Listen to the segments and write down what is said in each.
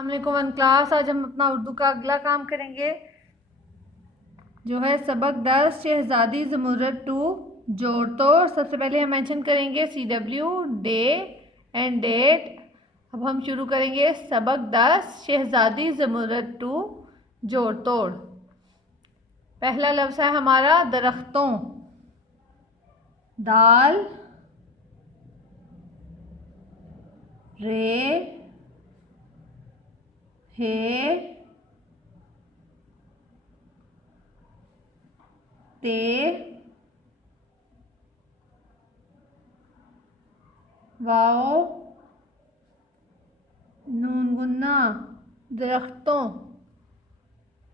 अस्सलामुअलैकुम one class. आज हम अपना उर्दू का अगला काम करेंगे जो है सबक 10 शहजादी ज़मुरद 2 जोड़ तोड़। सबसे पहले हम मेंशन करेंगे CW डे एंड डेट। अब हम शुरू करेंगे सबक 10 शहजादी ज़मुरद 2 जोड़ तोड़। पहला लफ्ज़ है हमारा दरख्तों। दाल रे हे ते वाओ नून गुन्ना दरख्तों।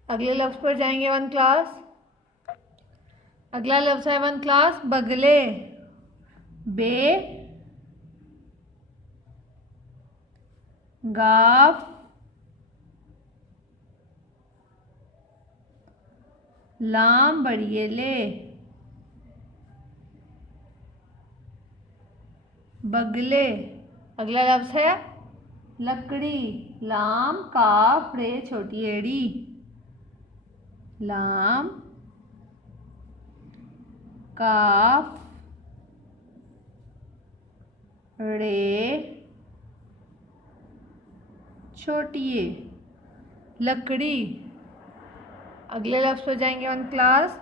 अगले लफ्ज़ पर जाएंगे वन क्लास। अगला लफ्ज़ है वन क्लास बगले। बे गाफ लाम बड़िए ले बगले। अगला लफ्ज़ है लकड़ी। लाम काफ रे छोटी एड़ी लाम काफ रे छोटी ए लकड़ी। अगले लफ्ज़ पर जाएंगे वन क्लास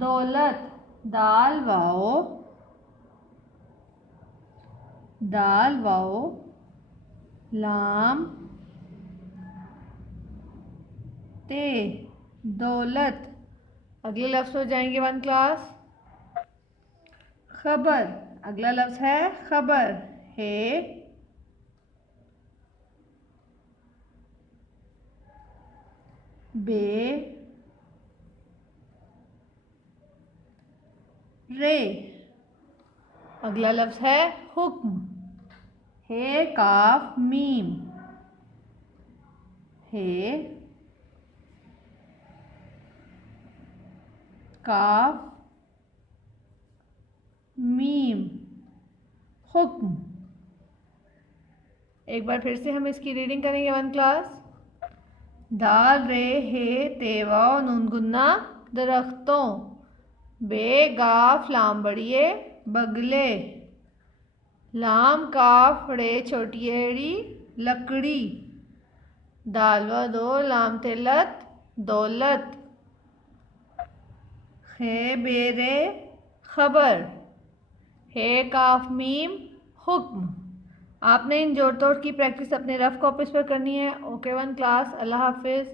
दौलत। दाल वाओ लाम ते दौलत। अगले लफ्ज़ पर जाएंगे वन क्लास खबर। अगला लफ्ज़ है खबर। हे बे रे। अगला लफ्ज़ है हुक्म। हे काफ मीम हे काफ मीम हुक्म। एक बार फिर से हम इसकी रीडिंग करेंगे वन क्लास। दाल रे हे तेवा नून गुन्ना दरख्तों। बे गाफ लाम बड़िए बगले। लाम काफ रे छोटी एड़ी लकड़ी। दालवा दो लाम तेलत दौलत। खे बेरे खबर। हे काफ मीम हुक्म। आपने इन जोड़ तोड़ की प्रैक्टिस अपने रफ कॉपीज पर करनी है। ओके वन क्लास, अल्लाह हाफिज़।